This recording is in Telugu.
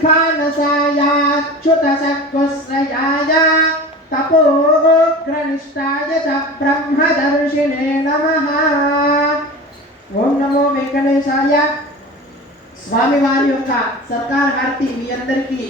शिखानसाय च्युतसत्कुश्रयाय तपोग्रनिष्ठाय च ब्रह्मदर्शिने नमः। ओम नमो वेंकटेशाय। स्वामी वारी యొక్క సర్కార్ హారతి మీ అందరికీ